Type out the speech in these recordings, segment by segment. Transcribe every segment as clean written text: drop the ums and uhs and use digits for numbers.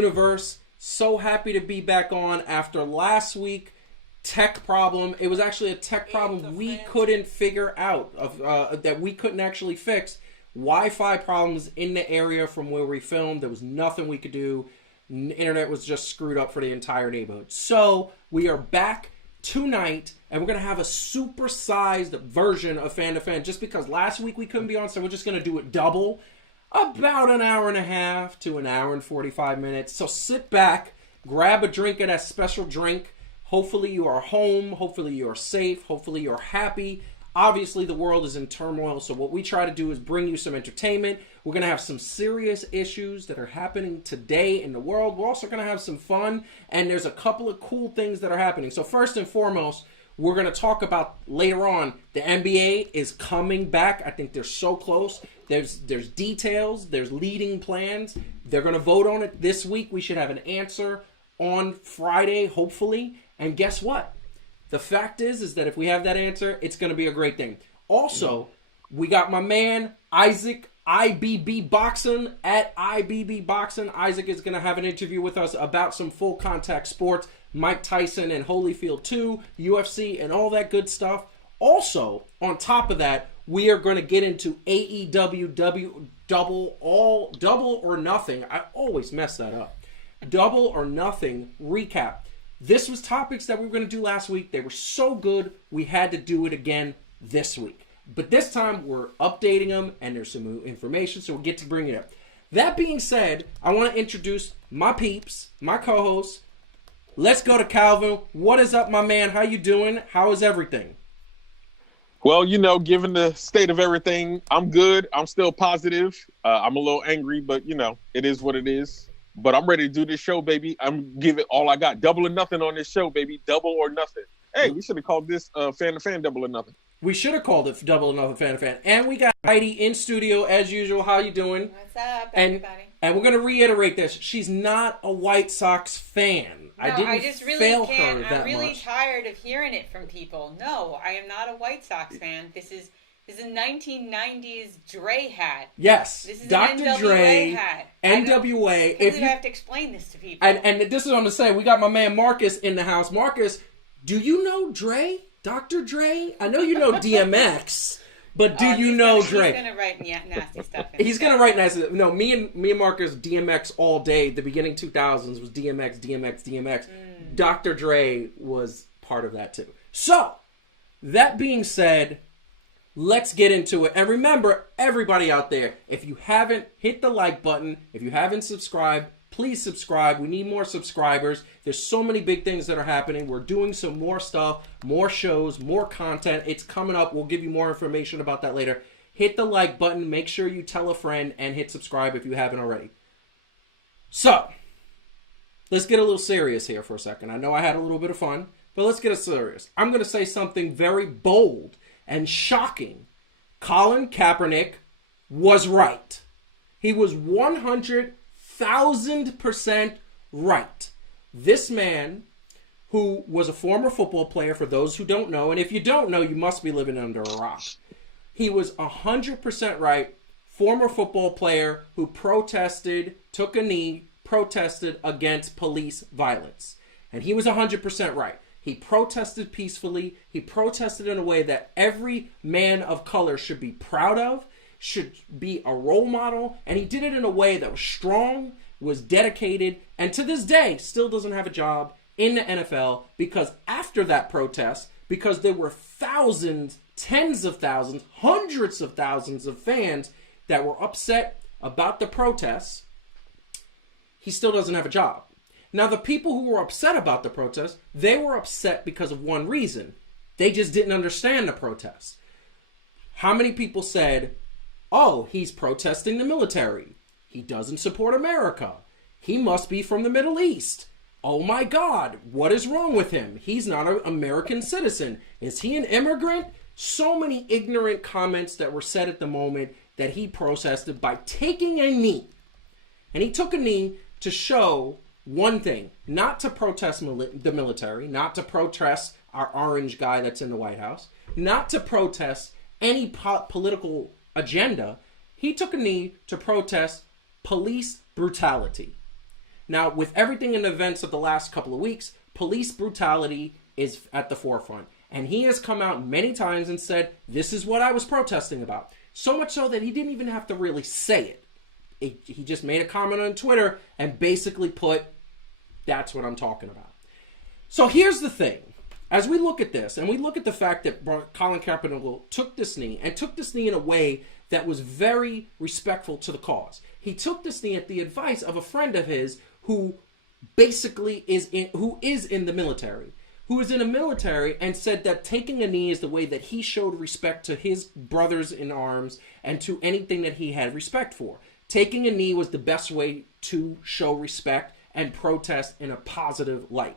universe. So happy to be back on after last week. Tech problem. It was actually a tech problem we couldn't figure out, that we couldn't actually fix. Wi-Fi problems in the area from where we filmed. There was nothing we could do. Internet was just screwed up for the entire neighborhood. So we are back tonight, and we're going to have a supersized version of Fan2Fan just because last week we couldn't be on, so we're just going to do it double. About an hour and a half to an hour and 45 minutes. So sit back, grab a drink of that special drink. Hopefully you are home. Hopefully you are safe. Hopefully you're happy. Obviously the world is in turmoil, so what we try to do is bring you some entertainment. We're going to have some serious issues that are happening today in the world. We're also going to have some fun, and there's a couple of cool things that are happening. So first and foremost, we're going to talk about later on, the NBA is coming back. I think they're so close. There's details. There's leading plans. They're going to vote on it this week. We should have an answer on Friday, hopefully. And guess what? The fact is that if we have that answer, it's going to be a great thing. Also, we got my man, Isaac, IBB Boxing, at IBB Boxing. Isaac is going to have an interview with us about some full contact sports, Mike Tyson and Holyfield 2, UFC, and all that good stuff. Also, on top of that, we are going to get into AEW double or nothing. I always mess that up. Double or nothing recap. This was topics that we were going to do last week. They were so good, we had to do it again this week. But this time, we're updating them, and there's some new information, so we'll get to bring it up. That being said, I want to introduce my peeps, my co-hosts. Let's go to Calvin. What is up, my man? How you doing? How is everything? Well, given the state of everything, I'm good. I'm still positive. I'm a little angry, but, it is what it is. But I'm ready to do this show, baby. I'm giving all I got. Double or nothing on this show, baby. Double or nothing. Hey, we should have called this Fan2Fan Double or Nothing. We should have called it Double or Nothing Fan2Fan. And we got Heidi in studio as usual. How you doing? What's up, everybody? And we're going to reiterate this. She's not a White Sox fan. No, I just really can't. I'm really much. tired of hearing it from people. No, I am not a White Sox fan. This is a 1990s Dre hat. Yes, this is Dr. an NWA Dre, hat. NWA. If you have to explain this to people. And this is what I'm going to say. We got my man Marcus in the house. Marcus, do you know Dre? Dr. Dre? I know you know DMX, but do you know Dre? He's going to write nasty stuff. He's going to write nasty stuff. No, me and Marcus, DMX all day. The beginning 2000s was DMX. Dr. Dre was part of that too. So, that being said, let's get into it. And remember, everybody out there, if you haven't hit the like button, if you haven't subscribed, please subscribe. We need more subscribers. There's so many big things that are happening. We're doing some more stuff, more shows, more content. It's coming up. We'll give you more information about that later. Hit the like button. Make sure you tell a friend and hit subscribe if you haven't already. So, let's get a little serious here for a second. I know I had a little bit of fun, but let's get serious. I'm going to say something very bold and shocking. Colin Kaepernick was right. He was 100,000% right. This man, who was a former football player, for those who don't know, and if you don't know, you must be living under a rock. He was 100% right. Former football player who protested, took a knee, protested against police violence. And he was 100% right. He protested peacefully. He protested in a way that every man of color should be proud of, should be a role model, and he did it in a way that was strong, was dedicated, and to this day still doesn't have a job in the NFL because after that protest, because there were thousands, tens of thousands, hundreds of thousands of fans that were upset about the protests, he still doesn't have a job. Now, the people who were upset about the protest, they were upset because of one reason. They just didn't understand the protest. How many people said, oh, he's protesting the military. He doesn't support America. He must be from the Middle East. Oh my God, what is wrong with him? He's not an American citizen. Is he an immigrant? So many ignorant comments that were said at the moment that he protested by taking a knee. And he took a knee to show one thing, not to protest the military, not to protest our orange guy that's in the White House, not to protest any political agenda. He took a knee to protest police brutality. Now, with everything in the events of the last couple of weeks, police brutality is at the forefront. And he has come out many times and said, this is what I was protesting about. So much so that he didn't even have to really say it. He just made a comment on Twitter and basically put, that's what I'm talking about. So here's the thing. As we look at this, and we look at the fact that Colin Kaepernick took this knee, and took this knee in a way that was very respectful to the cause. He took this knee at the advice of a friend of his who basically is in the military. Who is in the military and said that taking a knee is the way that he showed respect to his brothers in arms and to anything that he had respect for. Taking a knee was the best way to show respect and protest in a positive light.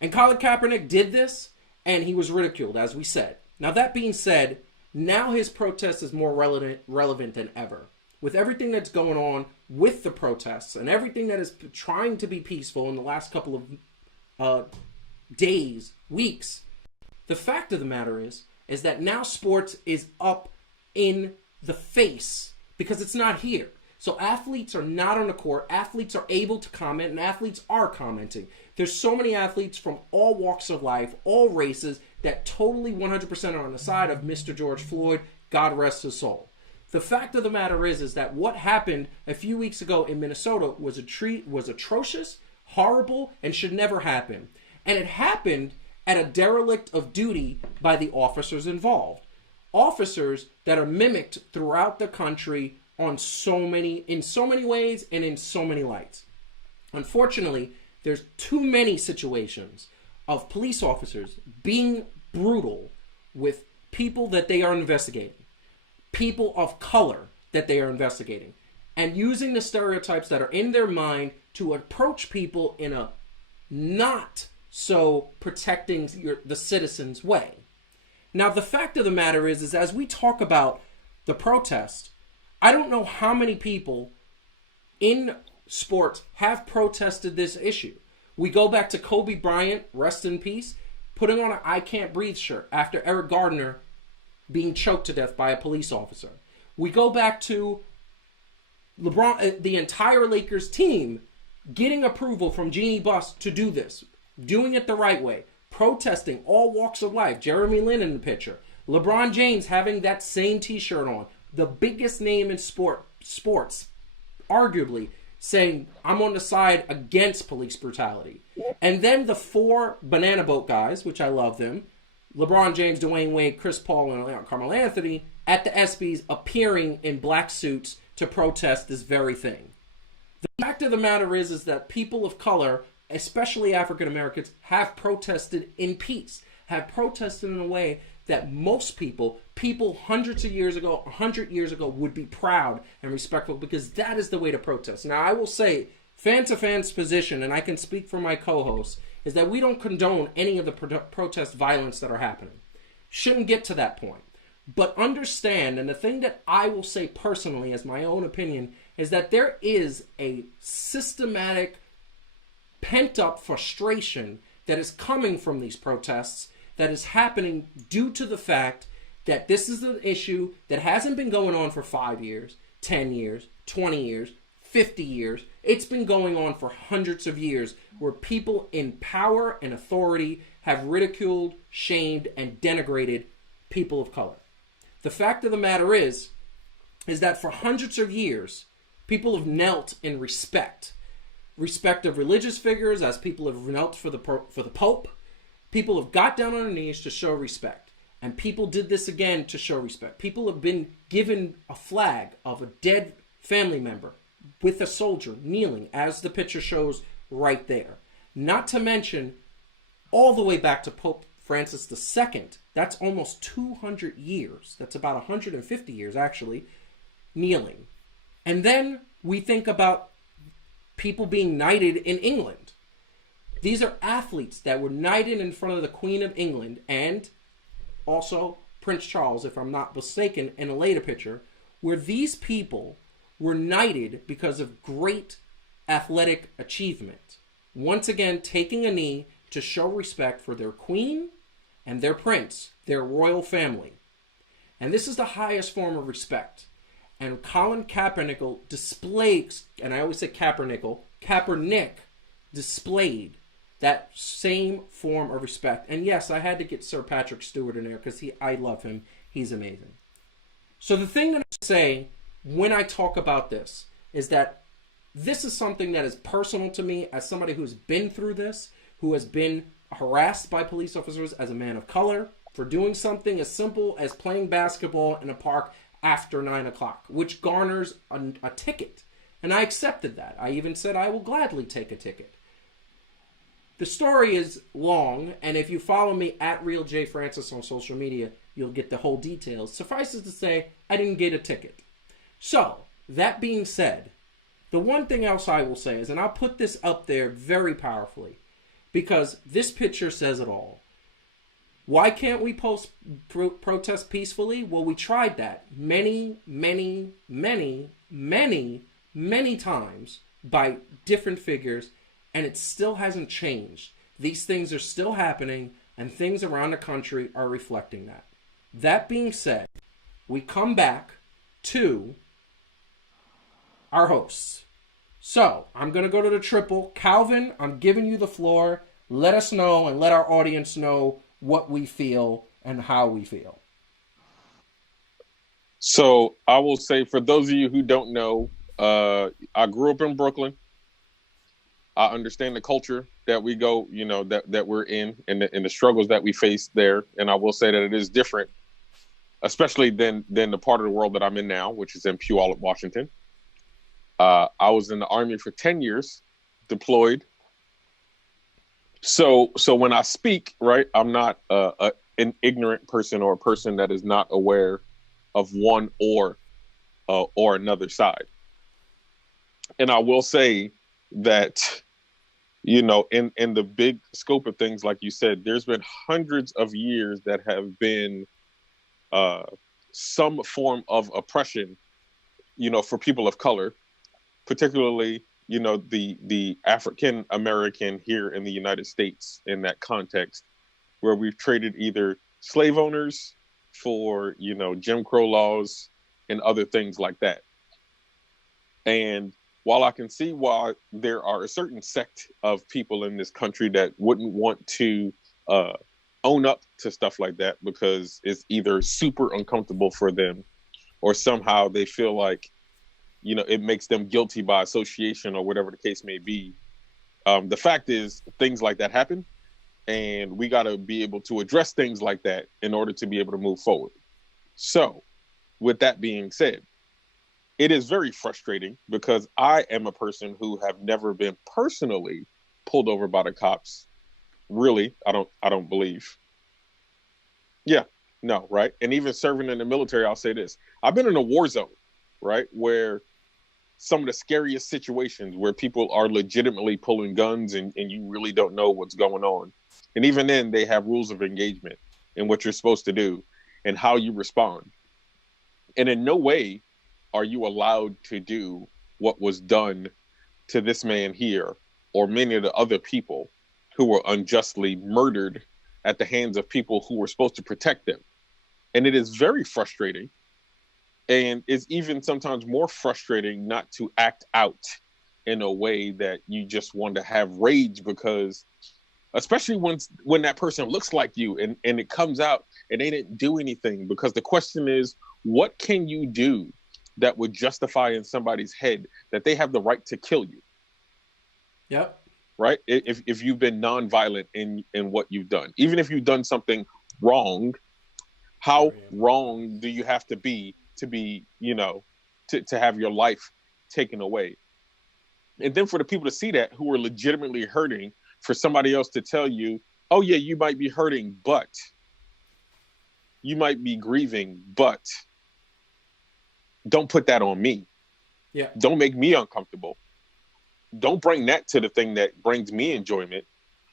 And Colin Kaepernick did this, and he was ridiculed, as we said. Now, that being said, now his protest is more relevant than ever. With everything that's going on with the protests and everything that is trying to be peaceful in the last couple of days, weeks, the fact of the matter is that now sports is up in the face because it's not here. So athletes are not on the court, athletes are able to comment, and athletes are commenting. There's so many athletes from all walks of life, all races, that totally 100% are on the side of Mr. George Floyd, God rest his soul. The fact of the matter is that what happened a few weeks ago in Minnesota was atrocious, horrible, and should never happen. And it happened at a derelict of duty by the officers involved. Officers that are mimicked throughout the country in so many ways and in so many lights. Unfortunately, there's too many situations of police officers being brutal with people that they are investigating, people of color that they are investigating, and using the stereotypes that are in their mind to approach people in a not so protecting the citizens way. Now, the fact of the matter is as we talk about the protest, I don't know how many people in sports have protested this issue. We go back to Kobe Bryant, rest in peace, putting on an I Can't Breathe shirt after Eric Gardner being choked to death by a police officer. We go back to LeBron, the entire Lakers team getting approval from Jeannie Buss to do this, doing it the right way, protesting all walks of life. Jeremy Lin in the picture. LeBron James having that same t-shirt on. The biggest name in sports, arguably, saying, I'm on the side against police brutality. And then the 4 banana boat guys, which I love them, LeBron James, Dwayne Wade, Chris Paul, and Carmelo Anthony, at the ESPYs appearing in black suits to protest this very thing. The fact of the matter is that people of color, especially African Americans, have protested in peace, have protested in a way that most people hundreds of years ago, 100 years ago, would be proud and respectful, because that is the way to protest. Now, I will say, Fan2Fan's position, and I can speak for my co-hosts, is that we don't condone any of the protest violence that are happening. Shouldn't get to that point. But understand, and the thing that I will say personally as my own opinion, is that there is a systematic pent-up frustration that is coming from these protests that is happening due to the fact that this is an issue that hasn't been going on for 5 years, 10 years, 20 years, 50 years. It's been going on for hundreds of years, where people in power and authority have ridiculed, shamed, and denigrated people of color. The fact of the matter is that for hundreds of years, people have knelt in respect of religious figures, as people have knelt for the Pope. People have got down on their knees to show respect. And people did this again to show respect. People have been given a flag of a dead family member with a soldier kneeling, as the picture shows right there. Not to mention, all the way back to Pope Francis II, that's almost 200 years. That's about 150 years, actually, kneeling. And then we think about people being knighted in England. These are athletes that were knighted in front of the Queen of England and also Prince Charles, if I'm not mistaken, in a later picture, where these people were knighted because of great athletic achievement. Once again, taking a knee to show respect for their queen and their prince, their royal family. And this is the highest form of respect. And Colin Kaepernick displays, and I always say Kaepernick, Kaepernick displayed that same form of respect. And yes, I had to get Sir Patrick Stewart in there because I love him. He's amazing. So the thing that I say when I talk about this is that this is something that is personal to me as somebody who's been through this, who has been harassed by police officers as a man of color for doing something as simple as playing basketball in a park after 9 o'clock, which garners a ticket. And I accepted that. I even said I will gladly take a ticket. The story is long, and if you follow me at RealJFrancis on social media, you'll get the whole details. Suffice it to say, I didn't get a ticket. So, that being said, the one thing else I will say is, and I'll put this up there very powerfully, because this picture says it all. Why can't we protest peacefully? Well, we tried that many times by different figures, and it still hasn't changed. These things are still happening, and things around the country are reflecting that. That being said, we come back to our hosts. So, I'm going to go to the triple. Calvin, I'm giving you the floor. Let us know and let our audience know what we feel and how we feel. So, I will say, for those of you who don't know, I grew up in Brooklyn. I understand the culture that we go, that we're in and the struggles that we face there. And I will say that it is different, especially than the part of the world that I'm in now, which is in Puyallup, Washington. I was in the Army for 10 years, deployed. So when I speak, right, I'm not an ignorant person or a person that is not aware of one or another side. And I will say that, in the big scope of things, like you said, there's been hundreds of years that have been some form of oppression, for people of color, particularly, the African American here in the United States in that context, where we've traded either slave owners for, Jim Crow laws and other things like that. And while I can see why there are a certain sect of people in this country that wouldn't want to own up to stuff like that because it's either super uncomfortable for them or somehow they feel like, it makes them guilty by association or whatever the case may be. The fact is, things like that happen, and we got to be able to address things like that in order to be able to move forward. So, with that being said, it is very frustrating because I am a person who have never been personally pulled over by the cops. Really, I don't believe. Yeah, no, right? And even serving in the military, I'll say this. I've been in a war zone, right? Where some of the scariest situations where people are legitimately pulling guns and you really don't know what's going on. And even then, they have rules of engagement and what you're supposed to do and how you respond. And in no way are you allowed to do what was done to this man here or many of the other people who were unjustly murdered at the hands of people who were supposed to protect them. And it is very frustrating. And it's even sometimes more frustrating not to act out in a way that you just want to have rage because, especially when that person looks like you and it comes out and they didn't do anything. Because the question is, what can you do that would justify in somebody's head that they have the right to kill you? Yep. Right? If you've been nonviolent in what you've done, even if you've done something wrong, how wrong do you have to be, to have your life taken away? And then for the people to see that who are legitimately hurting, for somebody else to tell you, oh yeah, you might be hurting, but you might be grieving, but don't put that on me. Yeah. Don't make me uncomfortable. Don't bring that to the thing that brings me enjoyment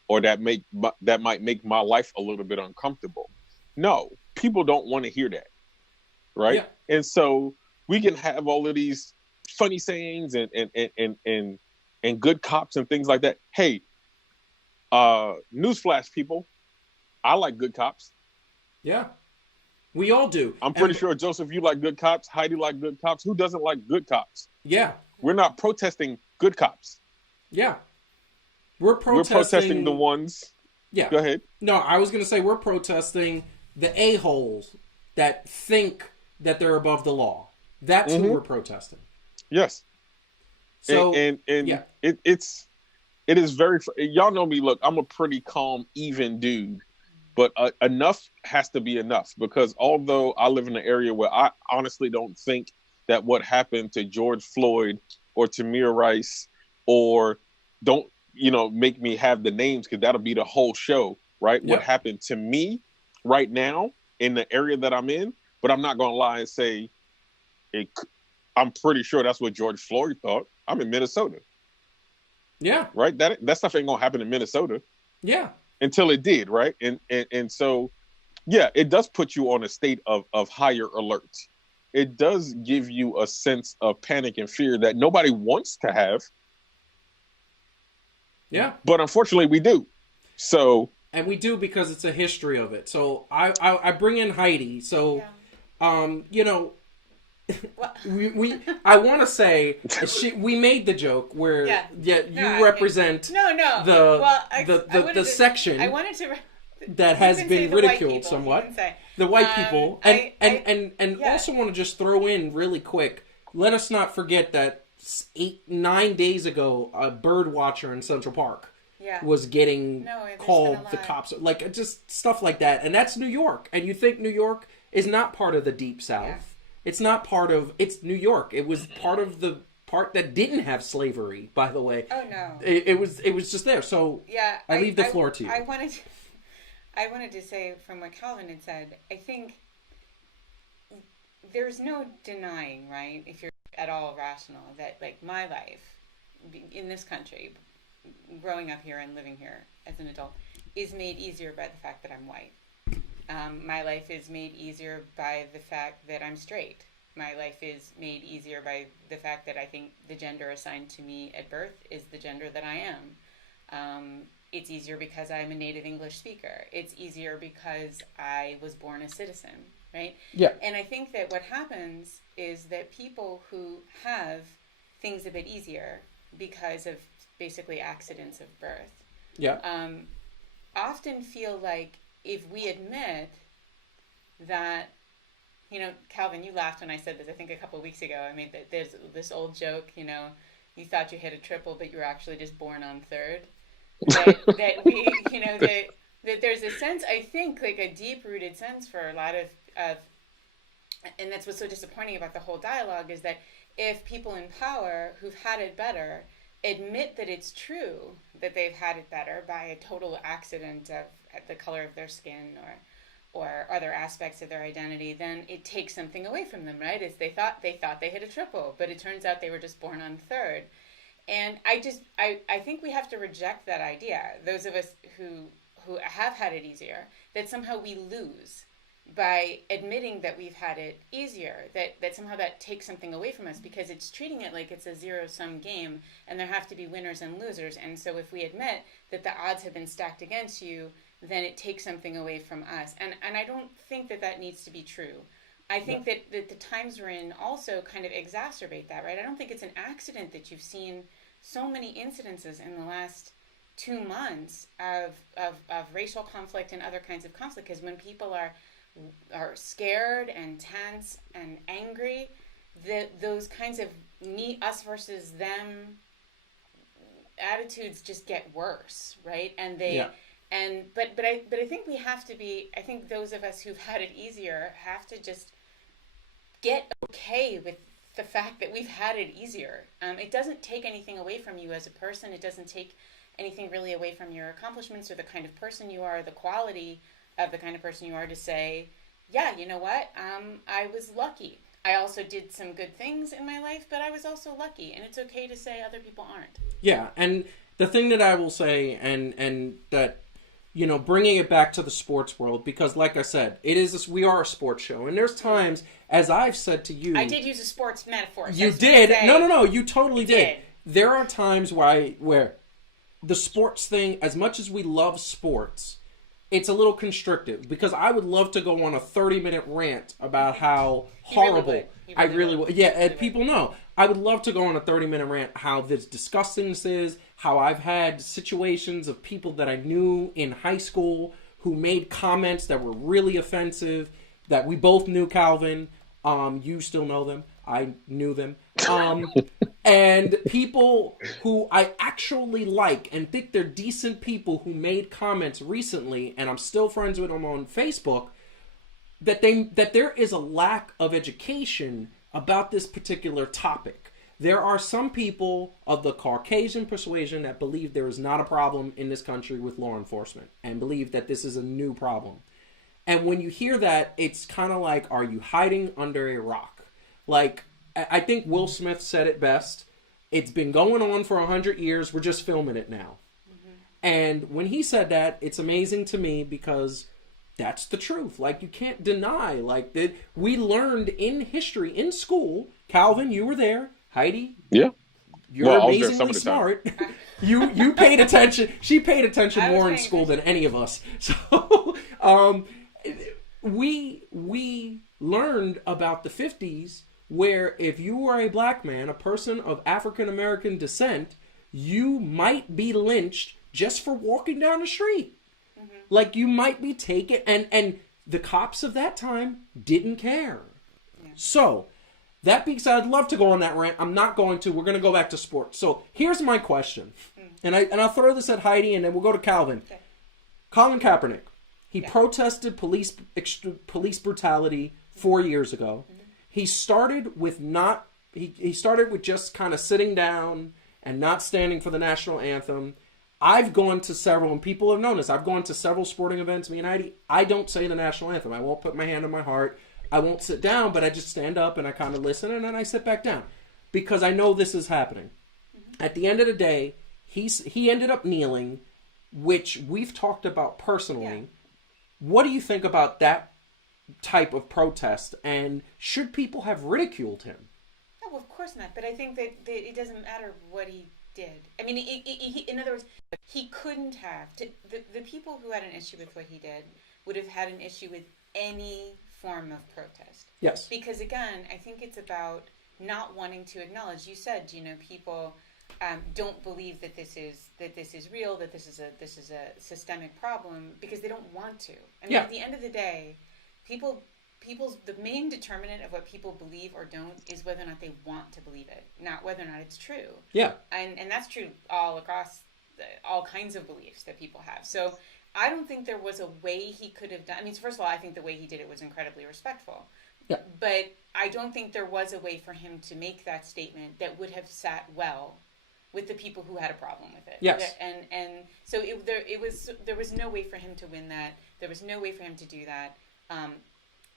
or that might make my life a little bit uncomfortable. No, people don't want to hear that. Right. Yeah. And so we can have all of these funny sayings and good cops and things like that. Hey, newsflash, people, I like good cops. Yeah, we all do. I'm pretty sure, Joseph, you like good cops. Heidi like good cops. Who doesn't like good cops? Yeah. We're not protesting good cops. Yeah. We're We're protesting the protesting. ones. Yeah. Go ahead. No, I was going to say we're protesting the a-holes that think that they're above the law. That's who we're protesting. Yes. So, And yeah. it is very. Y'all know me. Look, I'm a pretty calm, even dude. But enough has to be enough, because although I live in an area where I honestly don't think that what happened to George Floyd or Tamir Rice, or don't, make me have the names, because that'll be the whole show, right? What Yep. happened to me right now in the area that I'm in, but I'm not going to lie and say it. I'm pretty sure that's what George Floyd thought. I'm in Minnesota, Yeah. right? That stuff ain't going to happen in Minnesota Yeah. until it did, right? And so, yeah, it does put you on a state of higher alert. It does give you a sense of panic and fear that nobody wants to have. Yeah. But unfortunately, we do. So, and we do, because it's a history of it. So I bring in Heidi. So, we I want to say we made the joke where you represent the section I wanted to that has been ridiculed people, somewhat. The white people, and also want to just throw in really quick. Let us not forget that 9 days ago, a bird watcher in Central Park was getting called the cops, like just stuff like that. And that's New York. And you think New York is not part of the Deep South? Yeah. It's not part of. It's New York. It was part of the part that didn't have slavery. By the way. Oh no. It was just there. So yeah, I leave the floor to you. I wanted to say, from what Calvin had said, I think there's no denying, right, if you're at all rational, that like my life in this country, growing up here and living here as an adult, is made easier by the fact that I'm white. My life is made easier by the fact that I'm straight. My life is made easier by the fact that I think the gender assigned to me at birth is the gender that I am. It's easier because I'm a native English speaker. It's easier because I was born a citizen, right? Yeah. And I think that what happens is that people who have things a bit easier because of basically accidents of birth, often feel like if we admit that, Calvin, you laughed when I said this, I think a couple of weeks ago. I made there's this old joke, you thought you hit a triple, but you were actually just born on third. That we, that there's a sense, I think, like a deep-rooted sense for a lot of, and that's what's so disappointing about the whole dialogue, is that if people in power who've had it better admit that it's true that they've had it better by a total accident of the color of their skin or other aspects of their identity, then it takes something away from them, right? It's they thought they hit a triple, but it turns out they were just born on third. And I think we have to reject that idea. Those of us who have had it easier, that somehow we lose by admitting that we've had it easier, that somehow that takes something away from us, because it's treating it like it's a zero-sum game and there have to be winners and losers. And so if we admit that the odds have been stacked against you, then it takes something away from us. And I don't think that needs to be true. I think that the times we're in also kind of exacerbate that, right? I don't think it's an accident that you've seen so many incidences in the last 2 months of racial conflict and other kinds of conflict, because when people are scared and tense and angry, those kinds of me, us versus them attitudes just get worse, right? And they but I think we have to be, I think those of us who've had it easier have to just get okay with the fact that we've had it easier. It doesn't take anything away from you as a person. It doesn't take anything really away from your accomplishments or the kind of person you are, the quality of the kind of person you are, to say, yeah, you know what? I was lucky. I also did some good things in my life, but I was also lucky. And it's okay to say other people aren't. Yeah, and the thing that I will say, and that, bringing it back to the sports world, because like I said, we are a sports show, and there's times, as I've said to you, I did use a sports metaphor. You did. No, you totally did. There are times where the sports thing, as much as we love sports, it's a little constrictive, because I would love to go on a 30-minute rant about how horrible I really would. Yeah, and people know. I would love to go on a 30-minute rant how disgusting this is, how I've had situations of people that I knew in high school who made comments that were really offensive, that we both knew, Calvin. You still know them. I knew them. And people who I actually like and think they're decent people who made comments recently, and I'm still friends with them on Facebook, that there is a lack of education about this particular topic. There are some people of the Caucasian persuasion that believe there is not a problem in this country with law enforcement and believe that this is a new problem. And when you hear that, it's kind of like, are you hiding under a rock? Like, I think Will Smith said it best. It's been going on for 100 years. We're just filming it now. Mm-hmm. And when he said that, it's amazing to me because that's the truth. Like, you can't deny, like, that we learned in history, in school. Calvin, you were there. Heidi, yeah, you're amazingly smart. You paid attention. She paid attention more in school than any of us. So, we learned about the 50s, where if you were a black man, a person of African American descent, you might be lynched just for walking down the street. Mm-hmm. Like, you might be taken, and the cops of that time didn't care. Yeah. So, that being said, I'd love to go on that rant. I'm not going to. We're going to go back to sports. So, here's my question. And I'll throw this at Heidi, and then we'll go to Calvin. Okay. Colin Kaepernick. He protested police brutality 4 years ago. Mm-hmm. He started with he started with just kind of sitting down and not standing for the national anthem. I've gone to several, and people have known this, I've gone to several sporting events. Me and Heidi, I don't say the national anthem. I won't put my hand on my heart. I won't sit down, but I just stand up and I kind of listen, and then I sit back down because I know this is happening. Mm-hmm. At the end of the day, he ended up kneeling, which we've talked about personally. Yeah. What do you think about that type of protest, and should people have ridiculed him? No, well, of course not. But I think that it doesn't matter what he did. I mean, he, in other words, he couldn't have. The people who had an issue with what he did would have had an issue with any form of protest. Yes. Because again, I think it's about not wanting to acknowledge. You said, people don't believe that this is real, that this is a systemic problem, because they don't want to. I mean, at the end of the day, the main determinant of what people believe or don't is whether or not they want to believe it, not whether or not it's true. Yeah. And that's true all across all kinds of beliefs that people have. So I don't think there was a way he could have done. I mean, first of all, I think the way he did it was incredibly respectful. Yeah. But I don't think there was a way for him to make that statement that would have sat well with the people who had a problem with it. Yes. And so there was no way for him to win that. There was no way for him to do that.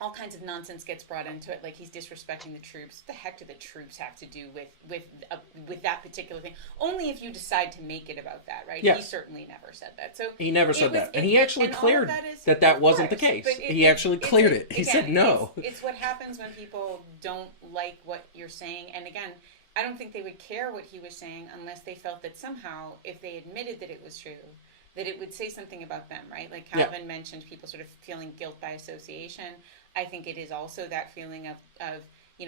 All kinds of nonsense gets brought into it, like he's disrespecting the troops. What the heck do the troops have to do with that particular thing? Only if you decide to make it about that, right? Yes. He certainly never said that. So he never said that, and he actually cleared that wasn't the case. He actually cleared it. He said no. It's what happens when people don't like what you're saying, and again, I don't think they would care what he was saying unless they felt that somehow, if they admitted that it was true, that it would say something about them, right? Like Calvin mentioned, people sort of feeling guilt by association. I think it is also that feeling of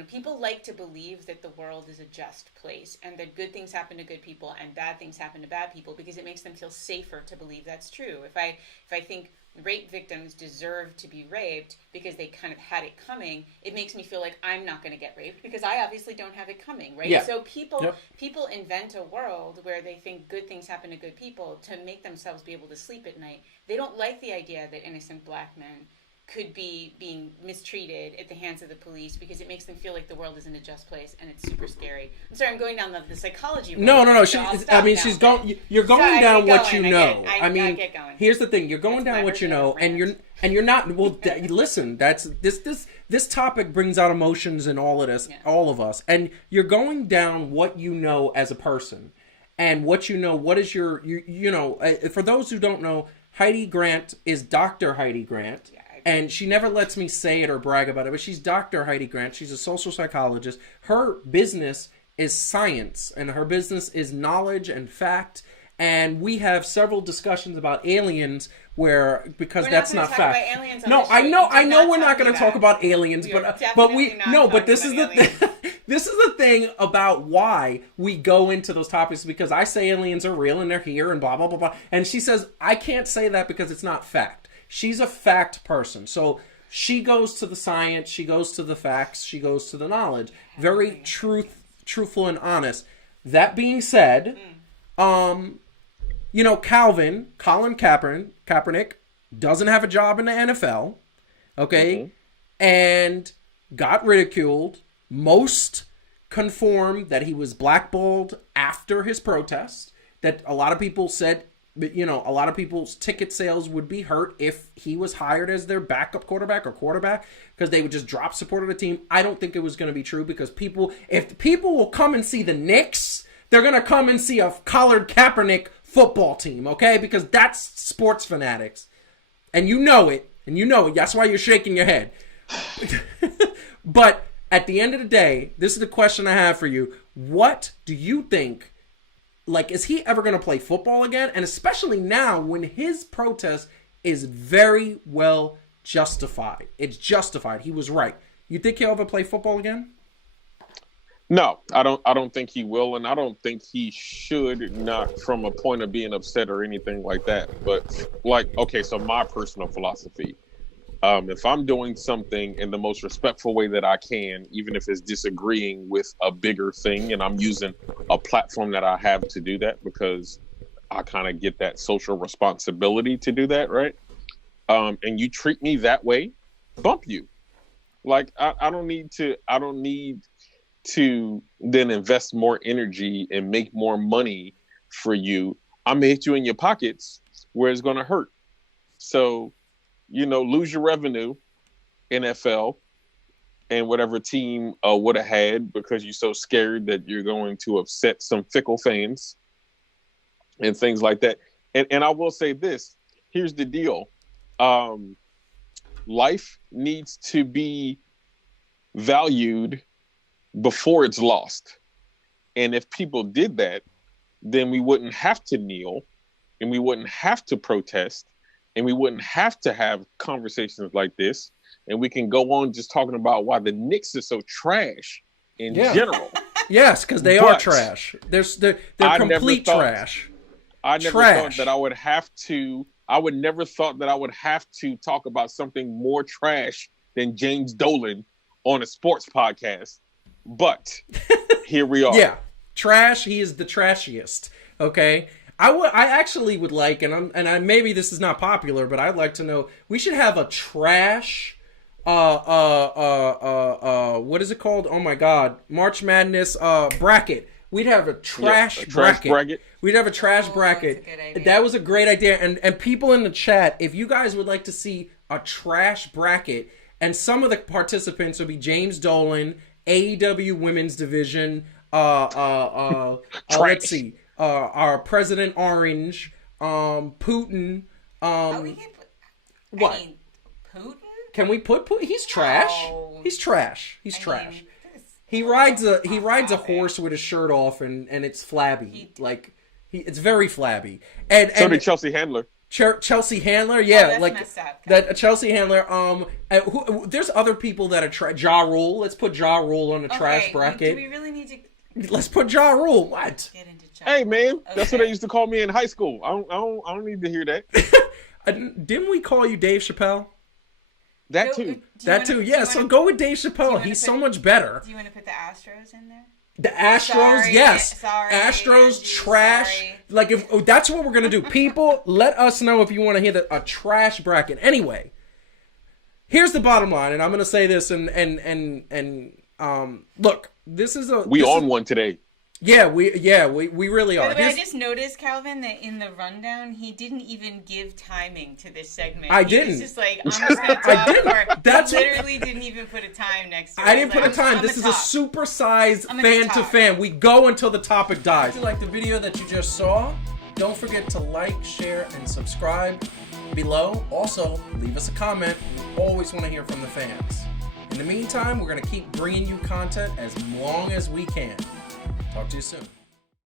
people like to believe that the world is a just place and that good things happen to good people and bad things happen to bad people because it makes them feel safer to believe that's true. If I think rape victims deserve to be raped because they kind of had it coming, it makes me feel like I'm not going to get raped because I obviously don't have it coming, right? Yeah. So people invent a world where they think good things happen to good people to make themselves be able to sleep at night. They don't like the idea that innocent black men could be being mistreated at the hands of the police because it makes them feel like the world isn't a just place and it's super scary. I'm sorry, I'm going down the psychology road. No. She's going. You're going down what you know. I get going. Here's the thing: you're going down what you know, and you're not. Well, listen. That's this topic brings out emotions in all of us, and you're going down what you know as a person, and what you know. What is your for those who don't know, Heidi Grant is Dr. Heidi Grant. Yeah. And she never lets me say it or brag about it, but she's Dr. Heidi Grant. She's a social psychologist. Her business is science, and her business is knowledge and fact. And we have several discussions about aliens because that's not fact. No, I know we're not going to talk about aliens, but this is This is the thing about why we go into those topics, because I say aliens are real and they're here and blah, blah, blah, blah. And she says, I can't say that because it's not fact. She's a fact person. So she goes to the science, she goes to the facts, she goes to the knowledge. Very truthful and honest. That being said, Colin Kaepernick doesn't have a job in the NFL, okay, and got ridiculed. Most confirmed that he was blackballed after his protest, that a lot of people said, a lot of people's ticket sales would be hurt if he was hired as their backup quarterback because they would just drop support of the team. I don't think it was going to be true, because if people will come and see the Knicks, they're going to come and see a Colin Kaepernick football team, okay? Because that's sports fanatics. And you know it. That's why you're shaking your head. But at the end of the day, this is the question I have for you. What do you think, is he ever going to play football again? And especially now when his protest is very well justified. It's justified. He was right. You think he'll ever play football again? No, I don't think he will, and I don't think he should, not from a point of being upset or anything like that. But so my personal philosophy, if I'm doing something in the most respectful way that I can, even if it's disagreeing with a bigger thing, and I'm using a platform that I have to do that because I kind of get that social responsibility to do that, right? And you treat me that way, bump you. I don't need to then invest more energy and make more money for you. I'm gonna hit you in your pockets where it's gonna hurt. So, lose your revenue, NFL, and whatever team would have had, because you're so scared that you're going to upset some fickle fans and things like that. And I will say this, here's the deal. Life needs to be valued before it's lost. And if people did that, then we wouldn't have to kneel, and we wouldn't have to protest, and we wouldn't have to have conversations like this. And we can go on just talking about why the Knicks are so trash in general. Yes, because they are trash. They're complete trash. I never thought that I would have to. I would never thought that I would have to talk about something more trash than James Dolan on a sports podcast. But here we are. Yeah, trash. He is the trashiest. Okay, I actually would like, and maybe this is not popular, but I'd like to know. We should have a trash. What is it called? Oh my God, March Madness bracket. We'd have a trash bracket. We'd have a trash bracket. That was a great idea. And people in the chat, if you guys would like to see a trash bracket, and some of the participants would be James Dolan, AEW Women's Division, let's see, our President Orange, Putin. We can put, what? Putin? Can we put Putin? He's trash. No. He's trash. He's trash. He rides a horse with his shirt off, and it's flabby. It's very flabby. And so did Chelsea Handler. Chelsea Handler, yeah, messed up. That Chelsea Handler. There's other people that are Ja Rule. Let's put Ja Rule on the trash bracket. Do we really need to? Let's put Ja Rule. What? Get into hey man, that's what they used to call me in high school. I don't need to hear that. Didn't we call you Dave Chappelle? That too. Yeah. So go with Dave Chappelle. He's so much better. Do you want to put the Astros in there? The Astros, yes. Astros, trash. Sorry. If that's what we're gonna do. People, let us know if you want to hear a trash bracket. Anyway, here's the bottom line, and I'm gonna say this. And look, this is one today. Yeah, we really are. By the way, I just noticed, Calvin, that in the rundown, he didn't even give timing to this segment. I didn't. He was just like, I'm just going to talk. I didn't. He literally didn't even put a time next to it. I didn't put a time. This is a supersized fan-to-fan. We go until the topic dies. If you like the video that you just saw, don't forget to like, share, and subscribe below. Also, leave us a comment. We always want to hear from the fans. In the meantime, we're going to keep bringing you content as long as we can. Talk to you soon.